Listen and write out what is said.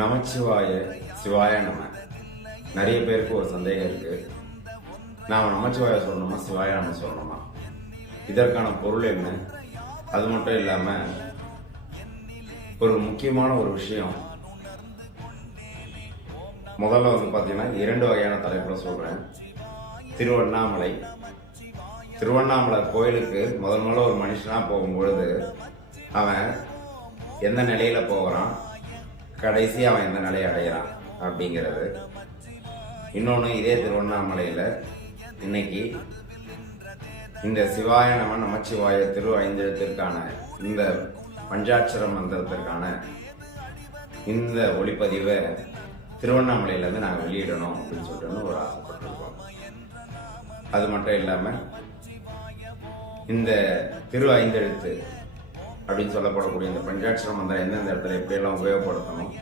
நமச்சிவாய சிவாய நம. நிறைய பேருக்கு ஒரு சந்தேகம் இருக்கு, நாம நமச்சிவாய சொல்லணுமா சிவாய நம சொல்லணுமா, இதற்கான பொருள் என்ன? அது மட்டும் இல்லாம ஒரு முக்கியமான ஒரு விஷயம், முதல்ல பாத்தீங்கன்னா 2 வகையான தலைப்புல சொல்றேன். திருவண்ணாமலை கோயிலுக்கு முதல்ல ஒரு மனுஷனா போகும்பொழுது அவன் எந்த நிலையில போகிறான், கடைசி அவன் எந்த நிலையை அடைகிறான் அப்படிங்கிறது. இன்னொன்று, இதே திருவண்ணாமலையில் இன்னைக்கு இந்த சிவாய நம நமச்சிவாய திரு 5 எழுத்திற்கான இந்த பஞ்சாட்சர மந்திரத்திற்கான இந்த ஒளிப்பதிவை திருவண்ணாமலையிலேருந்து நாங்கள் வெளியிடணும் அப்படின்னு சொல்லிட்டு ஒரு ஆசைப்பட்டிருக்கோம். அது மட்டும் இல்லாமல் இந்த திரு 5 எழுத்து அப்படின்னு சொல்லப்படக்கூடிய இந்த பஞ்சாட்சர மந்திரம் எந்தெந்த இடத்துல எப்படியெல்லாம் உபயோகப்படுத்தணும்,